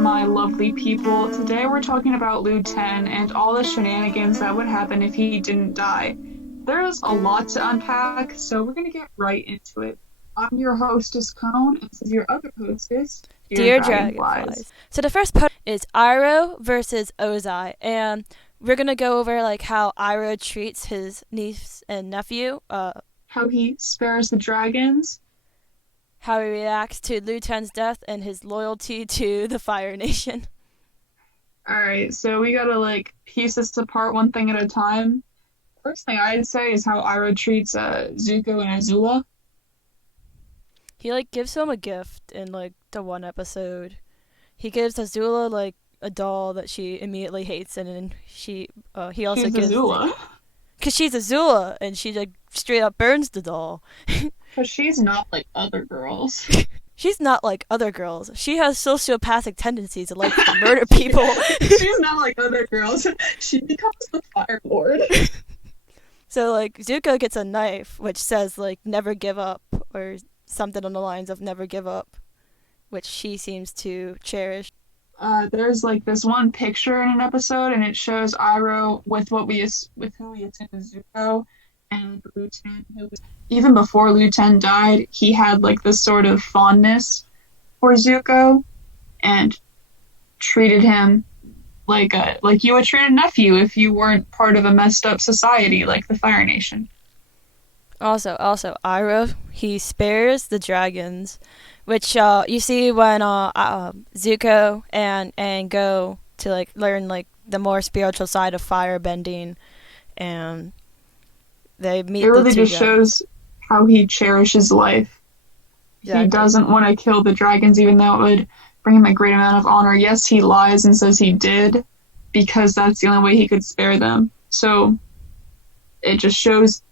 my lovely people. Today we're talking about Liu Ten and all the shenanigans that would happen if he didn't die. There's a lot to unpack, so we're gonna get right into it. I'm your hostess, Cone, and this is your other hostess, Dear Dear Dragonflies. Dragonflies. So the first part is Iroh versus Ozai, and we're gonna go over like how Iroh treats his niece and nephew, How he spares the dragons. how he reacts to Liu Ten's death, and his loyalty to the Fire Nation. Alright, so we gotta piece this apart one thing at a time. First thing I'd say is how Iroh treats Zuko and Azula. He like gives him a gift in like the one episode. He gives Azula like a doll that she immediately hates, and then he also She's gives Azula. because she's Azula, and she like straight up burns the doll. Because she's not like other girls. She's not like other girls. She has sociopathic tendencies to like to murder people. She's not like other girls. She becomes the Fire Lord. So like Zuko gets a knife which says like never give up or something on the lines of never give up, which she seems to cherish. There's like this one picture in an episode, and it shows Iroh with who we assume is Zuko and Liu Ten, who was, even before Liu Ten died, he had like this sort of fondness for Zuko and treated him like you would treat a nephew if you weren't part of a messed up society like the Fire Nation. Also, Iroh he spares the dragons, which you see when Zuko and go to like learn like the more spiritual side of fire bending, and they It meet the really two just dragons. shows how he cherishes life. He Exactly. doesn't want to kill the dragons, even though it would bring him a great amount of honor. Yes, he lies and says he did, because that's the only way he could spare them. So it just shows,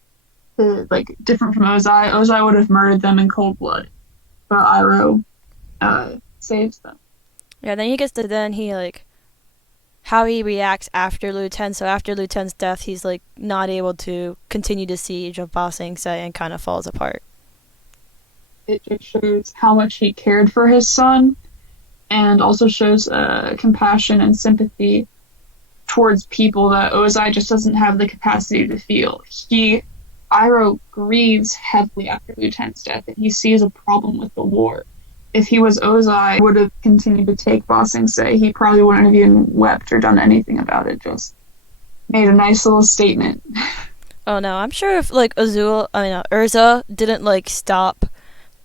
different from Ozai. Ozai would have murdered them in cold blood, but Iroh saves them. Yeah, then he gets to then he like how he reacts after Liu Ten. So after Liu Ten's death, he's like not able to continue the siege of Ba Sing Se and kind of falls apart. It just shows how much he cared for his son, and also shows compassion and sympathy towards people that Ozai just doesn't have the capacity to feel. Iroh grieves heavily after Liu Ten's death, and he sees a problem with the war. If he was Ozai, he would have continued to take Ba Sing Se. He probably wouldn't have even wept or done anything about it, just made a nice little statement. Oh no, I'm sure if like Urza didn't like stop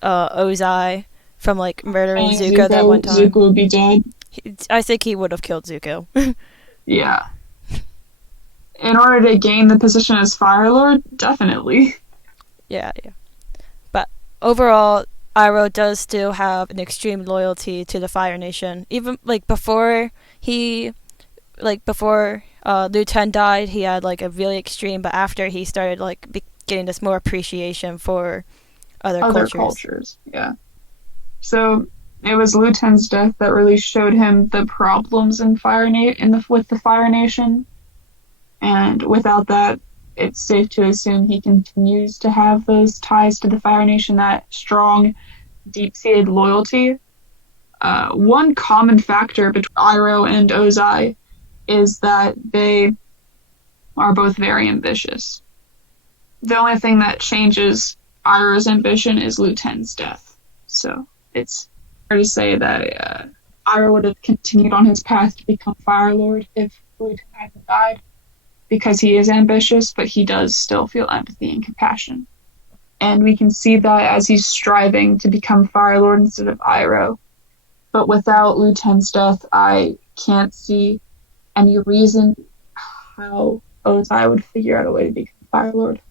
Ozai from like murdering And Zuko that one Zuko time, would be dead. I think he would have killed Zuko. Yeah. In order to gain the position as Fire Lord, definitely. Yeah, yeah. But overall, Iroh does still have an extreme loyalty to the Fire Nation. Even like before Liu Ten died, he had like a really extreme. But after he started like getting this more appreciation for other Other cultures. cultures, yeah. So it was Liu Ten's death that really showed him the problems in with the Fire Nation, and without that, it's safe to assume he continues to have those ties to the Fire Nation, that strong, deep-seated loyalty. One common factor between Iroh and Ozai is that they are both very ambitious. The only thing that changes Iroh's ambition is Liu Ten's death. So it's fair to say that Iroh would have continued on his path to become Fire Lord if Liu Ten hadn't died, because he is ambitious, but he does still feel empathy and compassion. And we can see that as he's striving to become Fire Lord instead of Iroh. But without Liu Ten's death, I can't see any reason how Ozai would figure out a way to become Fire Lord.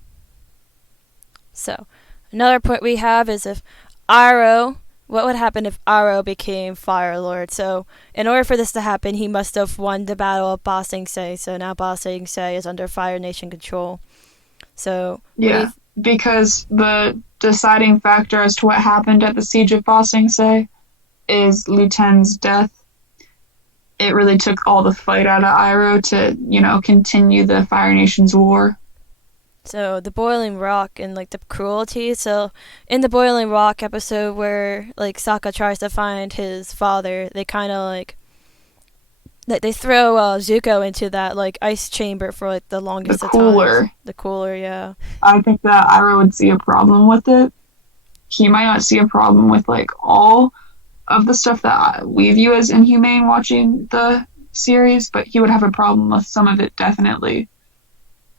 So another point we have is if Iroh. What would happen if Iroh became Fire Lord? So, in order for this to happen, he must have won the Battle of Ba Sing Se. So now Ba Sing Se is under Fire Nation control. So, Yeah, because the deciding factor as to what happened at the Siege of Ba Sing Se is Liu Ten's death. It really took all the fight out of Iroh to, continue the Fire Nation's war. So the Boiling Rock and like the cruelty. So in the Boiling Rock episode where like Sokka tries to find his father, they kind of like like they throw Zuko into that like ice chamber for like the The longest of times. cooler. The cooler, yeah. I think that Iroh would see a problem with it. He might not see a problem with like all of the stuff that we view as inhumane watching the series, but he would have a problem with some of it definitely.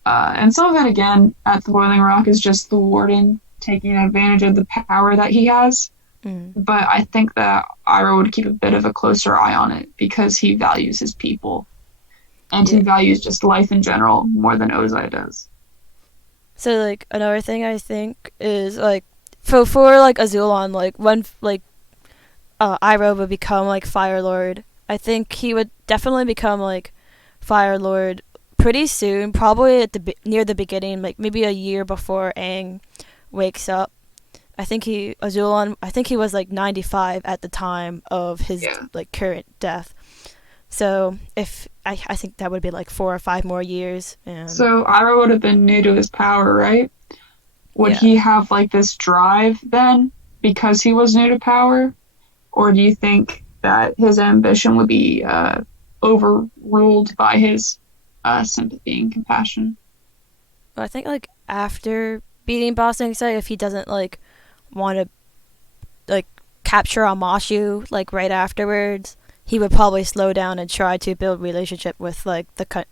And some of it, again, at the Boiling Rock is just the warden taking advantage of the power that he has. Mm. But I think that Iroh would keep a bit of a closer eye on it because he values his people and he Yeah. values just life in general more than Ozai does. So like another thing I think is like for like Azulon, like when like Iroh would become like Fire Lord, I think he would definitely become like Fire Lord pretty soon, probably at the near the beginning, like maybe a year before Aang wakes up. I think he Azulon. I think he was like 95 at the time of his Yeah. like current death. So if I think that would be like 4 or 5 more years, and So Iroh would have been new to his power, right? Would yeah, he have like this drive then because he was new to power? Or do you think that his ambition would be overruled by his sympathy and compassion? I think like after beating Ba Sing Se, if he doesn't like want to like capture Amashu like right afterwards, he would probably slow down and try to build relationship with like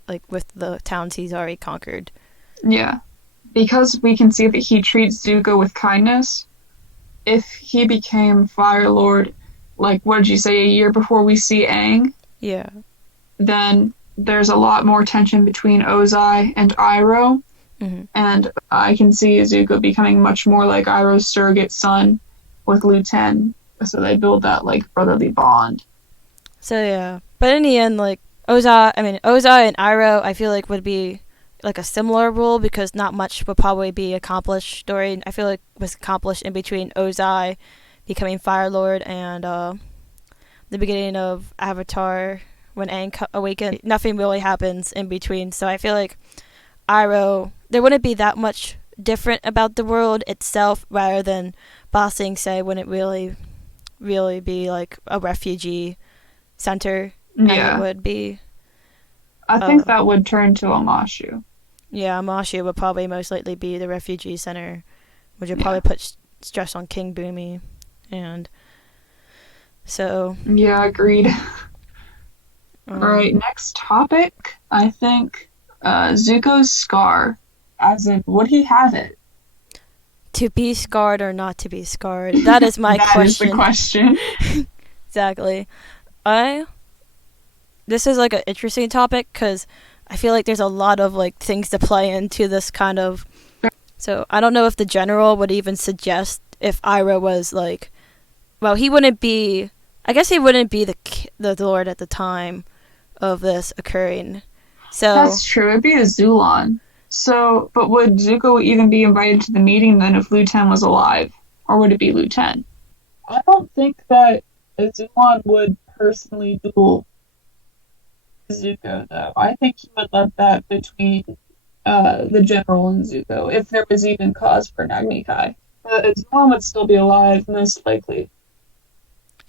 like with the towns he's already conquered. Yeah. Because we can see that he treats Zuko with kindness, if he became Fire Lord, like, what did you say, a year before we see Aang, Yeah. then there's a lot more tension between Ozai and Iroh. Hmm. And I can see Zuko becoming much more like Iroh's surrogate son with Lu Ten. So they build that like brotherly bond. So yeah, but in the end, like Ozai and Iroh, I feel like would be like a similar role because not much would probably be accomplished. Story I feel like was accomplished in between Ozai becoming Fire Lord and the beginning of Avatar when Aang awakened. Nothing really happens in between, so I feel like Iroh there wouldn't be that much different about the world itself, rather than Ba Sing Se wouldn't really be like a refugee center as it Yeah. would be. I think Uh, that would turn to Amashu. yeah, Amashu would probably most likely be the refugee center, which would Yeah. probably put stress on King Boomy, and so Yeah, agreed. All right, um, next topic. I think Zuko's scar. As in, would he have it? to be scarred or not to be scarred. That is my That is the question. question. Exactly. I This is like an interesting topic because I feel like there's a lot of like things to play into this kind of. So I don't know if the general would even suggest if Iroh was like, well, he wouldn't be. I guess he wouldn't be the lord at the time of this occurring. So That's true. It'd be a Zulon. So, but would Zuko even be invited to the meeting then if Lu Ten was alive? Or would it be Lu Ten? I don't think that a Zulon would personally duel Zuko, though. I think he would let that between the general and Zuko, if there was even cause for Nagnikai. But a Zulon would still be alive, most likely.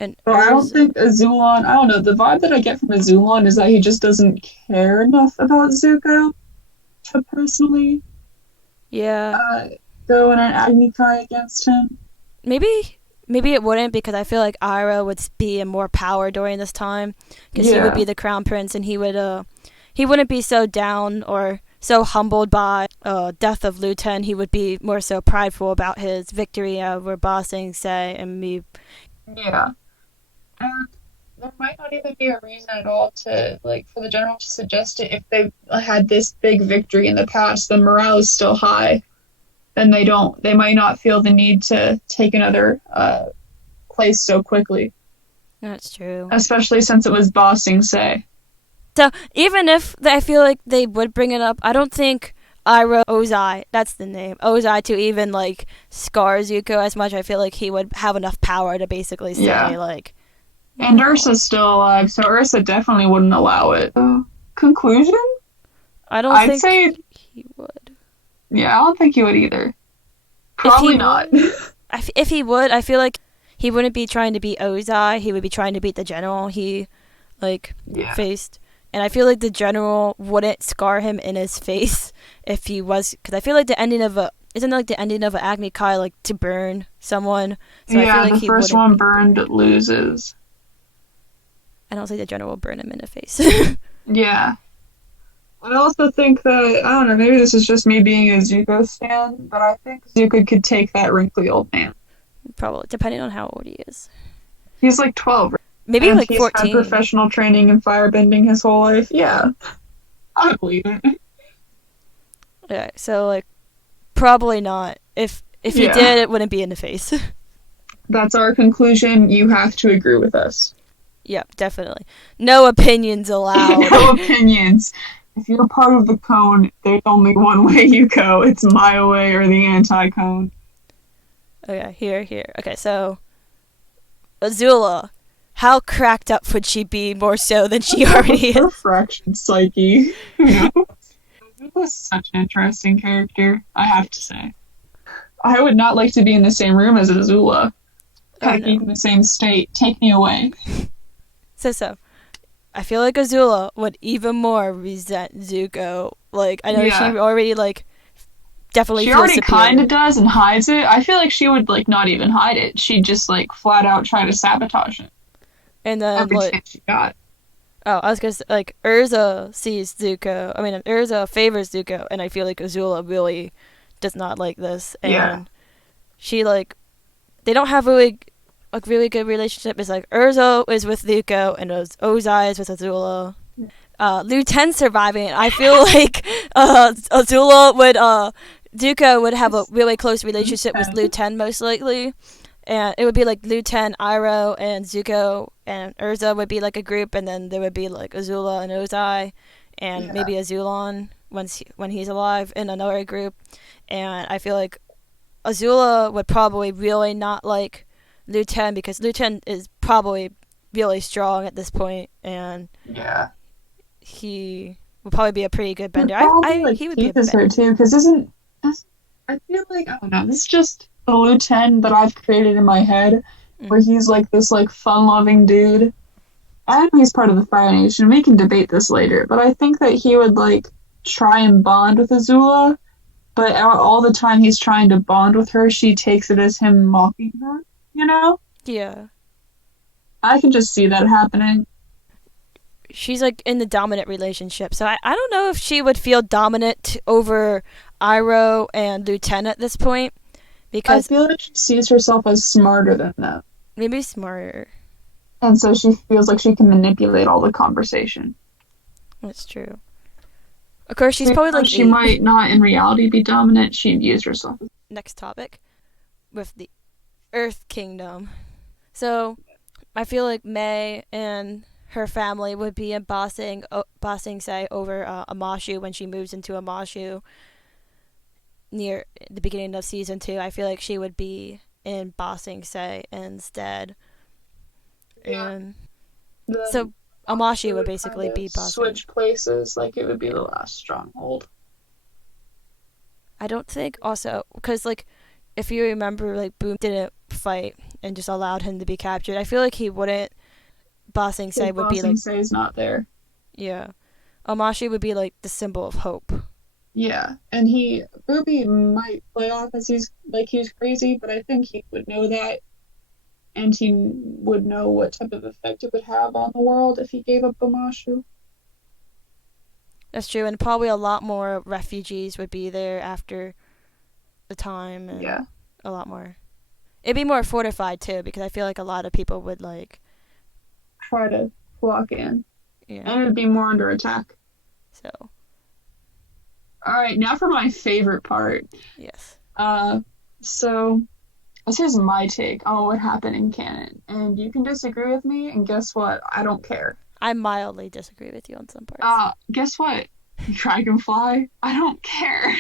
and So I don't think Azulon, I don't know, the vibe that I get from Azulon is that he just doesn't care enough about Zuko to personally yeah, uh, go in an Agni Kai against him. maybe it wouldn't because I feel like Iroh would be in more power during this time because he would Yeah, be the crown prince and he wouldn't be so down or so humbled by death of Lu Ten. He would be more so prideful about his victory over Ba Sing Se and me. yeah. And there might not even be a reason at all to, like, for the general to suggest it if they had this big victory in the past, the morale is still high. Then they might not feel the need to take another place so quickly, That's true. especially since it was Ba Sing Se. So even if I feel like they would bring it up, I don't think Iroh Ozai, that's the name, Ozai to even like scar Zuko as much. I feel like he would have enough power to basically Yeah. say like, And no. Ursa's still alive, so Ursa definitely wouldn't allow it. Conclusion? I don't I'd think say, he would. yeah, I don't think he would either. If he Probably not. would, if he would, I feel like he wouldn't be trying to beat Ozai. He would be trying to beat the general. He like Yeah. faced. And I feel like the general wouldn't scar him in his face if he was, because I feel like the ending of a isn't like the ending of an Agni Kai like to burn someone. So I feel Yeah, like the he first wouldn't one be burned burned. loses. I don't think the general will burn him in the face. Yeah. I also think that, I don't know, maybe this is just me being a Zuko stan, but I think Zuko could take that wrinkly old man. Probably depending on how old he is. He's like 12, right? Maybe And like he's had 14. professional training in firebending his whole life. Yeah, I believe it. Yeah, so like probably not. If he Yeah, did, it wouldn't be in the face. that's our conclusion. You have to agree with us. Yeah, definitely. No opinions allowed. No opinions. If you're part of the cone, there's only one way you go. It's my way or the anti-cone. Okay, here. Okay, so Azula, how cracked up would she be more so than she What's up with already her is? fractured psyche? You know? Was such an interesting character, I have to say. I would not like to be in the same room as Azula. Oh Packing no. in the same state. Take me away. So, I feel like Azula would even more resent Zuko. Like, I know she Yeah. already, like, definitely She feels already kind superior. of does and hides it. I feel like she would like not even hide it. She'd just like flat out try to sabotage it And then, every like, chance she got. oh, I was gonna say, like, Urza sees Zuko. I mean, Urza favors Zuko, and I feel like Azula really does not like this. Yeah. And she, like, they don't have really good relationship. It's like Urza is with Zuko, and Ozai is with Azula. Liu Ten surviving. I feel like Azula would Zuko would have a really close relationship with Liu Ten most likely, and it would be like Liu Ten, Iroh, and Zuko and Urza would be like a group, and then there would be like Azula and Ozai, and Yeah. maybe Azulon when he's alive in another group, and I feel like Azula would probably really not like Liu Ten because Liu Ten is probably really strong at this point, and Yeah. he would probably be a pretty good It bender. probably like He would be a teases her bender. too, because I feel like I don't know, this is just the Lieutenant that I've created in my head, where Mm. he's like this like fun loving dude. I know he's part of the Firenation. We can debate this later, but I think that he would like try and bond with Azula, but all the time he's trying to bond with her, she takes it as him mocking her. You know, Yeah, I can just see that happening. she's like in the dominant relationship, so I don't know if she would feel dominant over Iroh and Lieutenant at this point I because feel like she sees herself as smarter than them, maybe smarter. and so she feels like she can manipulate all the conversation. That's true. Of course, she's Even probably though like she 8. might not in reality be dominant, she views herself as. Next topic with the Earth Kingdom. So I feel like May and her family would be in Bossing say over Amashu when she moves into Amashu near the beginning of season 2. I feel like she would be in Bossing say instead, Yeah. and Then so Amashi they would would basically kind be of Bossing. switch places, like it would be Yeah. the last stronghold. I don't think also because like if you remember like Boom didn't fight and just allowed him to be captured. I feel like he wouldn't. Bossing say Because would be Bossing like Say is not there. yeah. Amashi would be like the symbol of hope. Yeah, and Booby might play off as he's crazy, but I think he would know that, and he would know what type of effect it would have on the world if he gave up Bamashu. That's true, and probably a lot more refugees would be there after the time, and Yeah, a lot more. It'd be more fortified too, because I feel like a lot of people would like, try to flock in, yeah. and it'd be more under attack. So All right, now for my favorite part. yes, Uh, so this is my take on what happened in canon, and you can disagree with me, and guess what? I don't care. I mildly disagree with you on some parts. Guess what? Dragonfly, I don't care.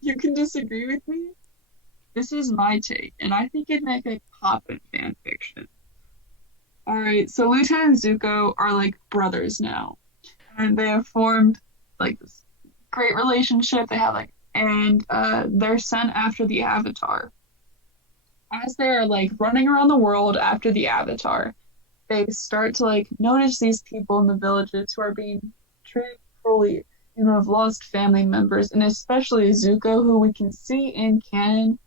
You can disagree with me. This is my take, and I think it'd make a poppin' fan fiction. All right, so Lieutenant and Zuko are like brothers now, and they have formed like this great relationship. They have and they're sent after the Avatar. As they are like running around the world after the Avatar, they start to like notice these people in the villages who are being treated cruelly and who have lost family members, and especially Zuko, who we can see in canon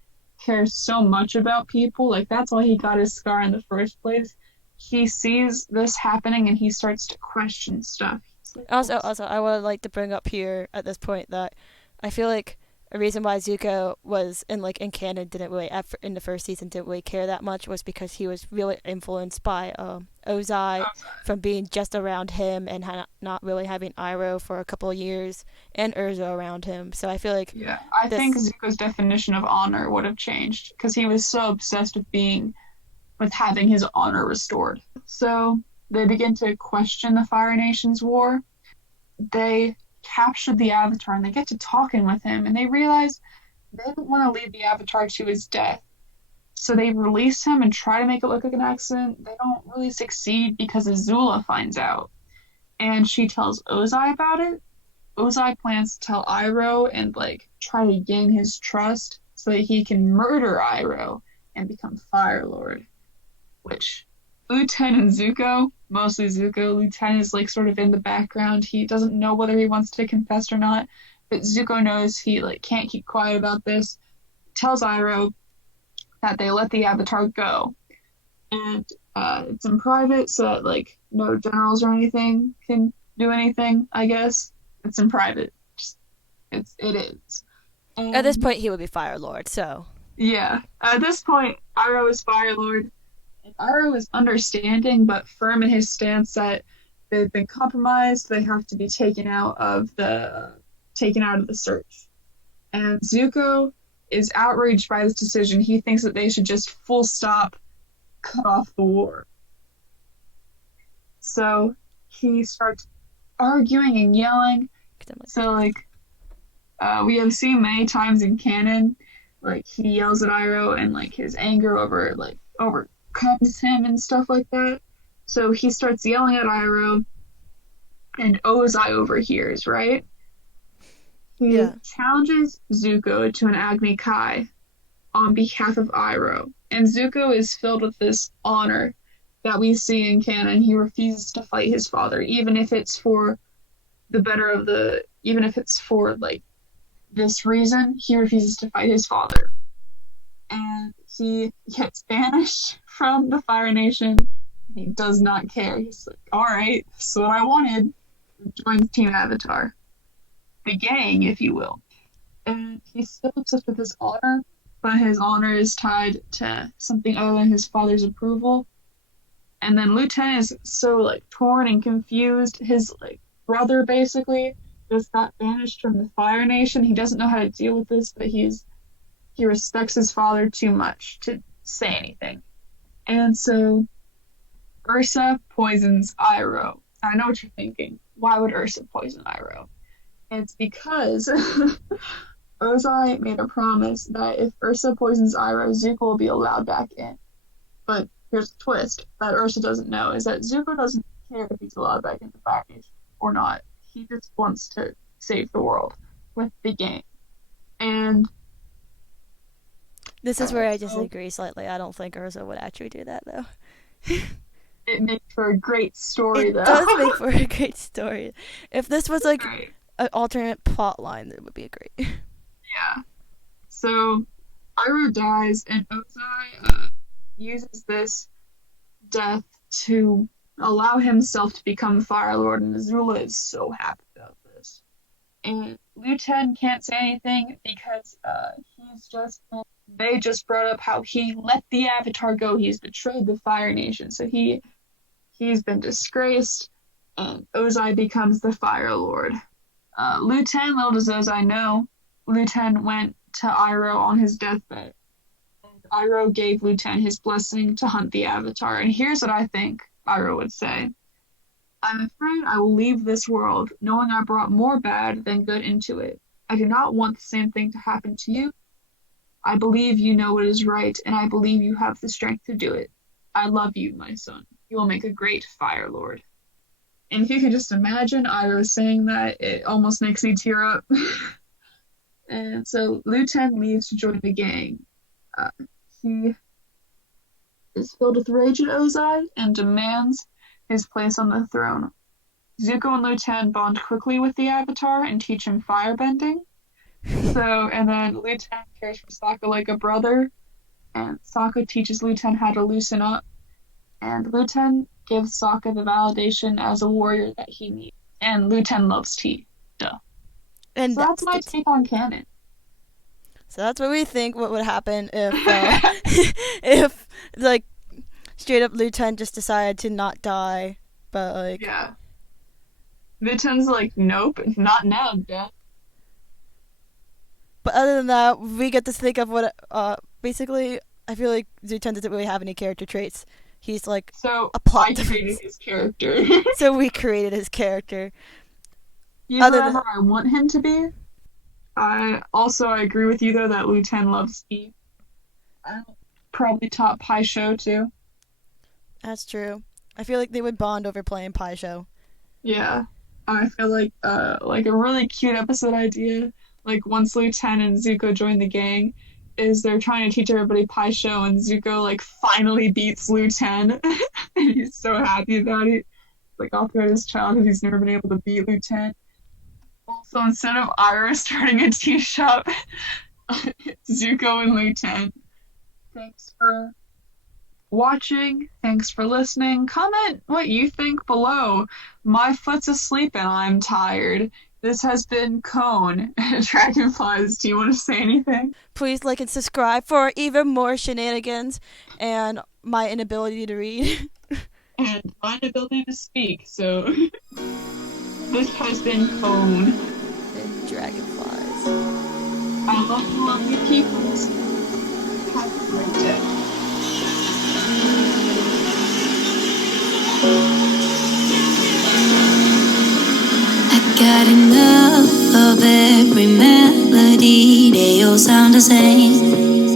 cares so much about people. Like that's why he got his scar in the first place. He sees this happening and he starts to question stuff. He's like, Also, I would like to bring up here at this point that I feel like a reason why Zuko was in canon didn't really in the first season didn't really care that much was because he was really influenced by Ozai from being just around him and not really having Iroh for a couple of years and Urza around him. So I feel like yeah, I think this Zuko's definition of honor would have changed because he was so obsessed with having his honor restored. So they begin to question the Fire Nation's war. They captured the Avatar and they get to talking with him and they realize they don't want to leave the Avatar to his death. So they release him and try to make it look like an accident. They don't really succeed because Azula finds out and she tells Ozai about it. Ozai plans to tell Iroh and like try to gain his trust so that he can murder Iroh and become Fire Lord. Which Lieutenant and Zuko, mostly Zuko, Lieutenant is like sort of in the background. He doesn't know whether he wants to confess or not, but Zuko knows he like can't keep quiet about this. Tells Iroh that they let the Avatar go, and it's in private, so that like no generals or anything can do anything. I guess it's in private. It is. at this And point he would be Fire Lord. So yeah, at this point, Iroh is Fire Lord. Iroh is understanding but firm in his stance that they've been compromised. They have to be taken out of the search. And Zuko is outraged by this decision. He thinks that they should just full stop cut off the war. So he starts arguing and yelling. So like we have seen many times in canon, like he yells at Iroh and like his anger overcomes him and stuff like that. So he starts yelling at Iroh, and Ozai overhears, right? He yeah, challenges Zuko to an Agni Kai on behalf of Iroh, and Zuko is filled with this honor that we see in canon. He refuses to fight his father, even if it's for even if it's for like this reason, he refuses to fight his father. And he gets banished from the Fire Nation. He does not care. He's like, all right, this is what I wanted. Joins Team Avatar, the gang, if you will. And he's still obsessed with his honor, but his honor is tied to something other than his father's approval. And then Lieutenant is so like torn and confused. His like brother basically just got banished from the Fire Nation. He doesn't know how to deal with this, but he respects his father too much to say anything. And so Ursa poisons Iroh. I know what you're thinking. Why would Ursa poison Iroh? It's because Ozai made a promise that if Ursa poisons Iroh, Zuko will be allowed back in. But here's the twist that Ursa doesn't know is that Zuko doesn't care if he's allowed back into Fire Nation or not. He just wants to save the world with the gang. And this is where I so disagree slightly. I don't think Urza would actually do that though. it makes for a great story, It though. does make for a great story. If this was like Right. an alternate plot line, that would be great. Yeah. So Iroh dies, and Ozai uses this death to allow himself to become Fire Lord, and Azula is so happy about this. And Liu Ten can't say anything because they just brought up how he let the Avatar go. He's betrayed the Fire Nation, so he's been disgraced, and Ozai becomes the Fire Lord. Liu Ten, little does Ozai know, Liu Ten went to Iroh on his deathbed. Iroh gave Liu Ten his blessing to hunt the Avatar. And here's what I think Iroh would say. I'm afraid I will leave this world, knowing I brought more bad than good into it. I do not want the same thing to happen to you. I believe you know what is right, and I believe you have the strength to do it. I love you, my son. You will make a great Fire Lord. And if you can just imagine Iroh saying that, it almost makes me tear up. And so Liu Ten leaves to join the gang. He is filled with rage at Ozai and demands his place on the throne. Zuko and Lu-Ten bond quickly with the Avatar and teach him firebending. And then Lu-Ten cares for Sokka like a brother, and Sokka teaches Lu-Ten how to loosen up, and Lu-Ten gives Sokka the validation as a warrior that he needs. And Lu-Ten loves tea. Duh. And so that's my take on canon. So that's what we think what would happen if if like straight up Lu-Ten just decided to not die, but like yeah. Lu-Ten's like, nope, not now, Dad. But other than that, we get to think of what basically I feel like Lu-Ten doesn't really have any character traits. He's like a plot device. I created his character. So we created his character. He's whatever I want him to be. I agree with you though that Lu-Ten loves tea. Probably top Pai Sho too. That's true. I feel like they would bond over playing Pai Sho. Yeah. I feel like a really cute episode idea, like once Lu-Ten and Zuko join the gang, is they're trying to teach everybody Pai Sho, and Zuko like finally beats Lu-Ten. And he's so happy about it. Like all throughout his childhood he's never been able to beat Lu-Ten. Also, instead of Iroh starting a tea shop, it's Zuko and Lu-Ten. Thanks for watching. Thanks for listening. Comment what you think below. My foot's asleep and I'm tired. This has been Cone. Dragonflies, do you want to say anything? Please like and subscribe for even more shenanigans and my inability to read. And my inability to speak, so... This has been Cone. And Dragonflies. I love you, lovely peoples. Have a great day. I got enough of every melody. They all sound the same.